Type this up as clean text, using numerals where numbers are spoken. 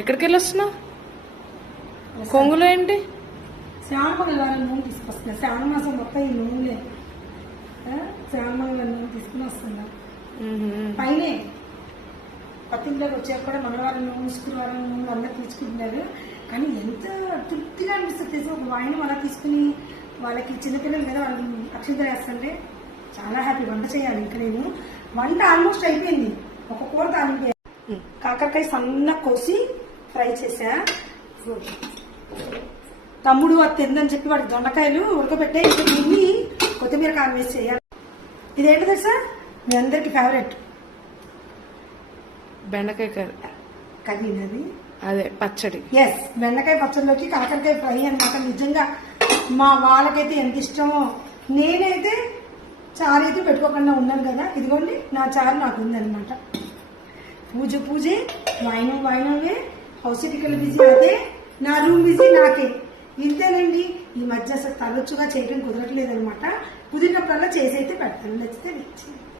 ఎక్కడికి వెళ్ళి వస్తున్నావు? కొంగులో ఏంటి? శ్రావణమంగళవారం నూనె తీసుకొస్తున్నా. శ్రావణ మాసం మొత్తం ఈ నూనెలే. శ్రావణమంగళవారం నూనె తీసుకుని వస్తున్నా. పైనే పత్తింట్లోకి వచ్చాక కూడా మంగళవారం నూనె, శుక్రవారం నూనె అందరూ తీసుకుంటున్నారు. కానీ ఎంత తృప్తిగా అనిపిస్తుంది తెలిసి ఒక వాయినం అలా తీసుకుని వాళ్ళకి చిన్నపిల్లలు కదా వాళ్ళకి అక్షింతలు వేస్తుంటే చాలా హ్యాపీ. వంట చేయాలి ఇంకా. నేను వంట ఆల్మోస్ట్ అయిపోయింది. ఒక కూర తాలింపు. కాకరకాయ సన్న కోసి ఫ్రై చేసా. తమ్ముడు అది తిందని చెప్పి వాడికి దొండకాయలు ఉడకబెట్టే ఇంకా తిని కొత్తిమీర కారం వేసి చేయాలి. ఇదేంటి తెలుసా మీ అందరికి ఫేవరెట్? బెండకాయ కర్రీ. అది అదే పచ్చడి. ఎస్, బెండకాయ పచ్చడిలోకి కాకరకాయ ఫ్రై అనమాట. నిజంగా మా వాళ్ళకైతే ఎంత ఇష్టమో. నేనైతే చారు అయితే పెట్టుకోకుండా ఉన్నాను కదా. ఇదిగోండి నా చారు నాకు ఉందనమాట. పూజే, వాయినవే, హౌస్ టికెట్లు బిజీ అదే, నా రూమ్ బిజీ నాకే. ఇంతేనండి. ఈ మధ్య అసలు తరచుగా చేయడం కుదరట్లేదు అనమాట. కుదిరినప్పుడల్లా చేసి అయితే పెడతాను. నచ్చితే